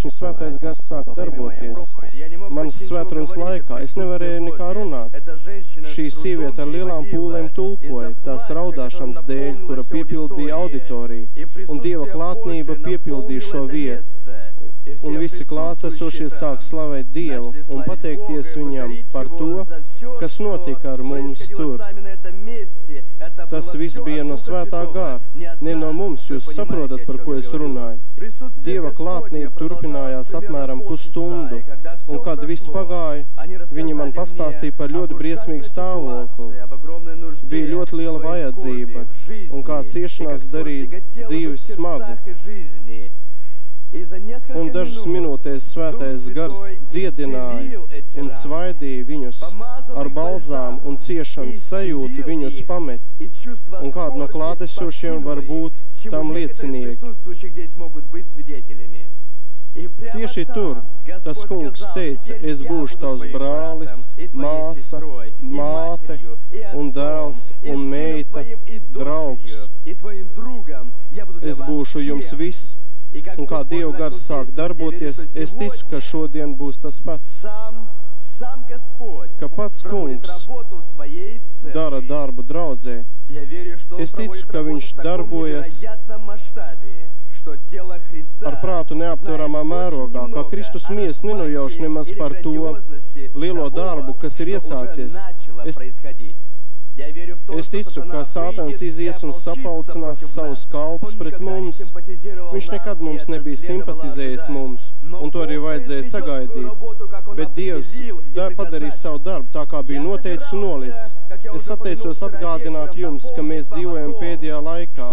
pēkšņi svētais gars sāk darboties. Manas svētrunas laikā es nevarēju nekā runāt. Šī sieviete ar lielām pūlēm tulkoja tās raudāšanas dēļ, kura piepildīja auditoriju, un Dieva klātnība piepildīja šo vietu. Un visi klātesošie sāk slavēt Dievu un pateikties viņam par to, kas notika ar mums tur. Tas viss bija no svētā gara, ne no mums, jūs saprotat, par ko es runāju. Dieva klātnība turpinājās apmēram pusstundu, un kad viss pagāja, viņi man pastāstīja par ļoti briesmīgu stāvokli. Bija ļoti liela vajadzība, un kā ciešanās darīja dzīves smagu. Un dažas minūtēs svētais gars dziedināja un svaidīja viņus ar balzām un ciešanas sajūtu viņus pamet, un kādu no klātesošiem var būt tam liecinieki. Tieši tur tas kungs teica, es būšu tavs brālis, māsa, māte un dēls un meita, draugs. Es būšu jums viss. Un kā Dieva gars sāk darboties, es ticu, ka šodien būs tas pats. Ka pats kungs dara darbu draudzē. Es ticu, ka viņš darbojas ar prātu neaptveramā mērogā, ka Kristus miesa nenojauš nemaz par to lielo darbu, kas ir iesācies. Es ticu, ka Sātans izies un sapaucinās savus kalpus pret mums. Viņš nekad mums nebija simpatizējis mums, un to arī vajadzēja sagaidīt. Bet Dievs padarīs savu darbu tā, kā bija noteicis un nolicis. Es atteicos atgādināt jums, ka mēs dzīvojam pēdējā laikā.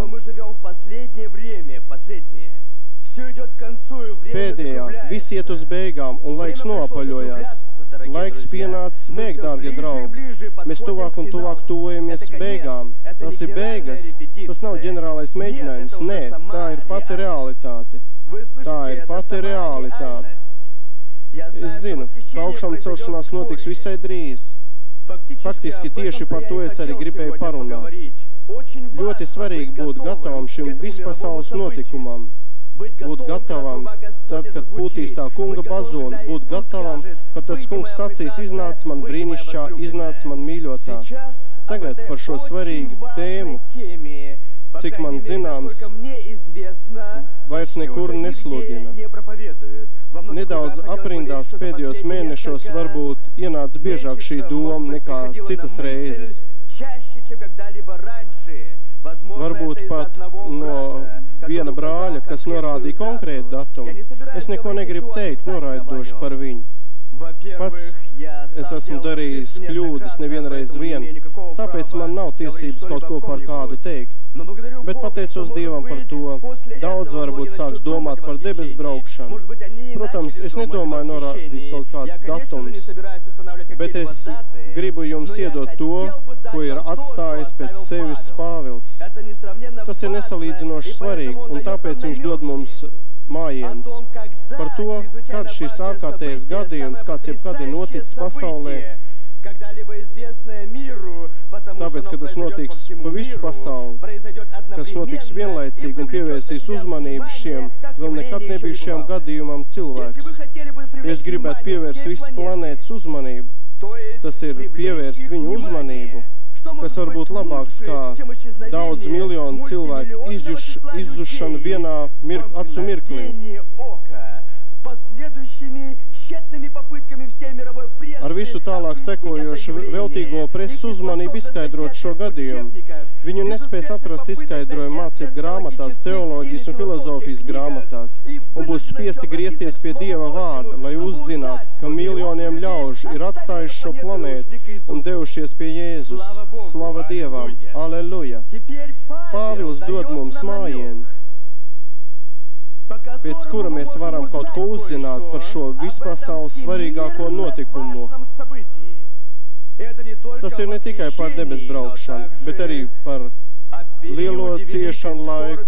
Pēdējā, viss iet uz beigām, un laiks noapaļojās. Laiks pienācis beigt, dārgie draugi. Mēs tuvāk un tuvāk tuvojamies beigām. Tas ir beigas. Tas nav ģenerālais mēģinājums. Nē, tā ir pati realitāte. Tā ir pati realitāte. Es zinu, ka augšām celšanās notiks visai drīz. Faktiski tieši par to es arī gribēju parunāt. Ļoti svarīgi būt gatavam šim vispasaules notikumam. Būt gatavam, tad, kad pūtīs tā kunga bazona, būt gatavam, kad tas kungs sacīs, iznāc man brīnišķā, iznāc man mīļotā. Tagad par šo svarīgu tēmu, cik man zināms, vairs nekur nesludina. Nedaudz aprindās pēdējos mēnešos varbūt ienāca biežāk šī doma nekā citas reizes. Varbūt pat no viena brāļa, kas norādīja konkrētu datumu. Es neko negribu teikt, noraidoši par viņu. Pats es esmu darījis kļūdas nevienreiz vien, tāpēc man nav tiesības kaut ko par kādu teikt. Bet pateicos Dievam par to. Daudz varbūt sāks domāt par debes braukšanu. Protams, es nedomāju norādīt kaut kāds datums, bet es gribu jums iedot to, ko ir atstājis pēc sevis Pāvils. Tas ir nesalīdzinoši svarīgi, un tāpēc viņš dod mums mājiens par to, kad šis ārkārtējais gadījums, kāds jebkad ir noticis pasaulē, tāpēc, ka tas notiks pa visu pasauli, kas notiks vienlaicīgi un pievērsīs uzmanību šiem, vēl nekad nebija šiem gadījumam cilvēks. Es gribētu pievērst visu planētas uzmanību, tas ir pievērst viņu uzmanību, kas var būt labāks kā daudz miljonu cilvēku izzušanu vienā acu mirklī. Ar visu tālāk sekojošu veltīgo preses uzmanību izskaidrot šo gadījumu. Viņu nespēs atrast izskaidrojumu mācību grāmatās, teoloģijas un filozofijas grāmatās, un būs spiesti griezties pie Dieva vārda, lai uzzinātu, ka miljoniem ļaužu ir atstājuši šo planētu un devušies pie Jēzus. Slava Dievam! Aleluja! Pāvils dod mums mājienu, pēc kura mēs varam kaut ko uzzināt par šo vispasaules svarīgāko notikumu. Tas ir ne tikai par debes braukšanu, bet arī par lielo ciešanu laiku,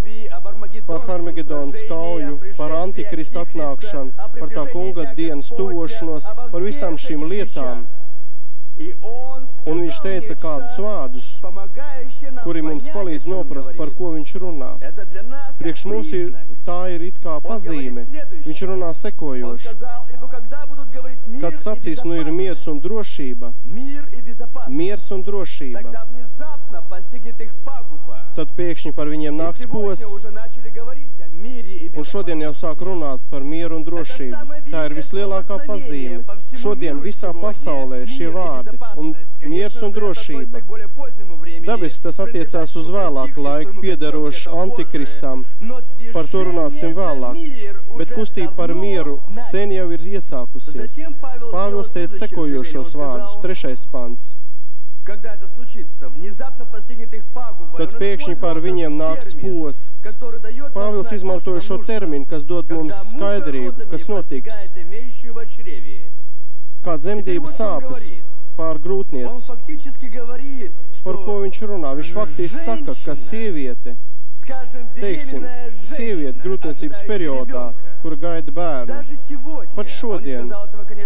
par Harmagedonas kauju, par antikristu atnākšanu, par tā kunga dienas tuvošanos, par visām šīm lietām. Un viņš teica kādus vārdus, kuri mums palīdz noprast, par ko viņš runā. Priekš mums tā ir it kā pazīme. Viņš runā sekojoši. Kad sacīs, nu ir miers un drošība, miers un drošība, tad pēkšņi par viņiem nāks posts. Un šodien jau sāk runāt par mieru un drošību. Tā ir vislielākā pazīme. Šodien visā pasaulē šie vārdi un miers un drošība. Dabiski tas attiecās uz vēlāku laiku piederošu antikristam. Par to runāsim vēlāk. Bet kustība par mieru sen jau ir iesākusies. Pāvils teica sekojošos vārdus, 3. pants. Tad pēkšņi par viņiem nāks posts. Pāvils izmantoja šo terminu, kas dod mums skaidrību, kas notiks. Kā dzemdības sāpes pār grūtniec. Par ko viņš runā? Viņš faktiski saka, ka sieviete, teiksim, sieviete grūtniecības periodā, kura gaida bērnu. Pat šodien,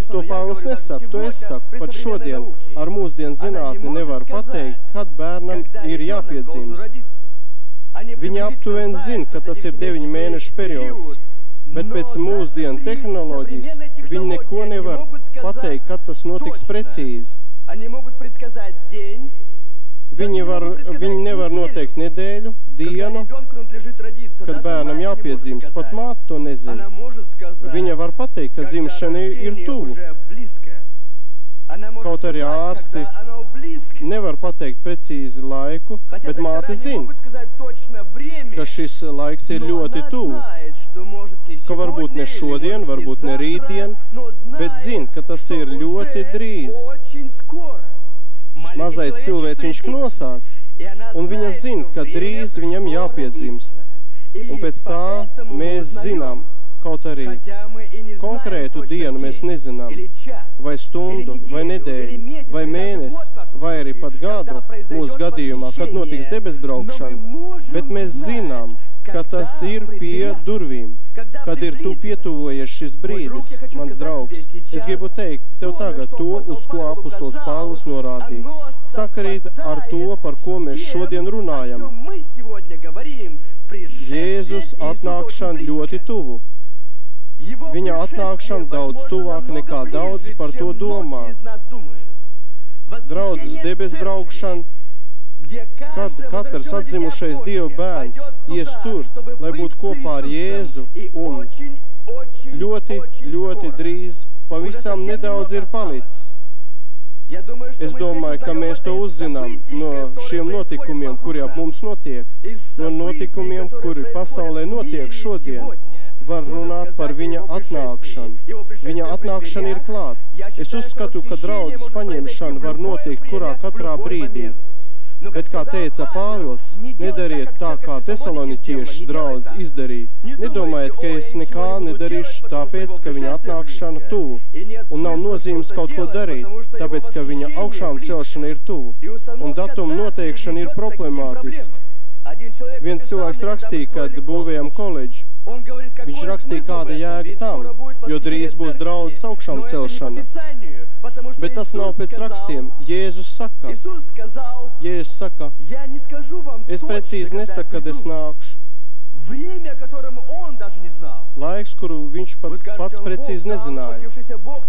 to Pāvils nesaka, to es saku, pat šodien ar mūsdienu zinātni nevar pateikt, kad bērnam ir jāpiedzimst. Viņi aptuveni zina, ka tas ir 9 mēnešu periods, bet pēc mūsdienu tehnoloģijas viņi neko nevar pateikt, kad tas notiks precīzi. Viņi nevar noteikt nedēļu, dienu, kad bērnam jāpiedzimst. Pat māte to nezina. Viņa var pateikt, ka dzimšana ir tuvu. Kaut arī ārsti nevar pateikt precīzi laiku, bet māte zina, ka šis laiks ir ļoti tuvu. Ka varbūt ne šodien, varbūt ne rītdien, bet zina, ka tas ir ļoti drīz. Mazais cilvēciņš knosās, un viņa zina, ka drīz viņam jāpiedzimst. Un pēc tā mēs zinām, kaut arī konkrētu dienu mēs nezinām, vai stundu, vai nedēļu, vai mēnesi, vai arī pat gadu mūsu gadījumā, kad notiks debesbraukšana, bet mēs zinām, ka tas ir pie durvīm, kad ir tu pietuvojies šis brīdis, mans draugs. Es gribu teikt tev tagad to, uz ko apostols Pāvils norādīja. Sakarīt ar to, par ko mēs šodien runājam. Jēzus atnākšana ļoti tuvu. Viņa atnākšana daudz tuvāk nekā daudz par to domā. Draudzes debesbraukšana, kad katrs atzimušais Dieva bērns ies tur, lai būtu kopā ar Jēzu, un ļoti, ļoti drīz pavisam nedaudz ir palicis. Es domāju, ka mēs to uzzinām no šiem notikumiem, kuri ap mums notiek, no notikumiem, kuri pasaulē notiek šodien. Var runāt par viņa atnākšanu. Viņa atnākšana ir klāt. Es uzskatu, ka draudzes paņemšana var notikt kurā katrā brīdī. Bet, kā teica Pāvils, nedariet tā, kā tesaloniķiešu draudz izdarīja. Nedomājiet, ka es nekā nedarīšu, tāpēc, ka viņa atnākšana tuvu. Un nav nozīmes kaut ko darīt, tāpēc, ka viņa augšām celšana ir tuvu. Un datuma noteikšana ir problemātiska. Viens cilvēks rakstīja, kad būvējam koledžu. Viņš rakstīja, kāda jēga tam, jo drīz būs draudzes augšām celšana. Bet tas nav pēc rakstiem. Jēzus saka, es precīzi nesaku, kad es nākšu. Laiks, kuru viņš pats precīzi nezināja.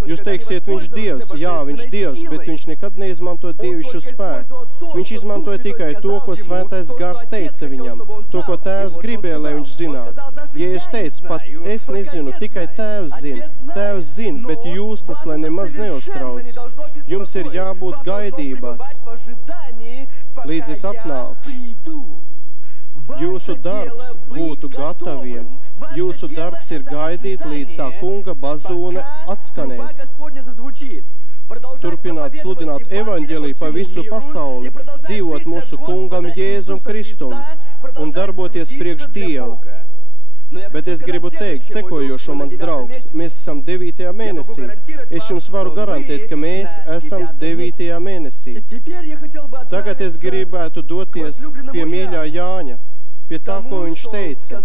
Jūs teiksiet, viņš Dievs. Jā, viņš Dievs, bet viņš nekad neizmanto dievišķu spēku. Viņš izmantoja tikai to, ko Svētais Gars teica viņam, to, ko Tēvs gribēja, lai viņš zinātu. Ja es teicu, pat es nezinu, tikai Tēvs zina, bet jūs tas, lai nemaz neuztrauc. Jums ir jābūt gaidībās, līdz es atnākšu. Jūsu darbs būtu gataviem. Jūsu darbs ir gaidīt, līdz tā kunga bazūne atskanēs. Turpināt sludināt evaņģeliju pa visu pasauli, dzīvot mūsu kungam Jēzum Kristum un darboties priekš Dievu. Bet es gribu teikt, sekojošo, mans draugs, mēs esam 9. mēnesī. Es jums varu garantēt, ka mēs esam 9. mēnesī. Tagad es gribētu doties pie mīļā Jāņa, pie tā, ko viņš teica.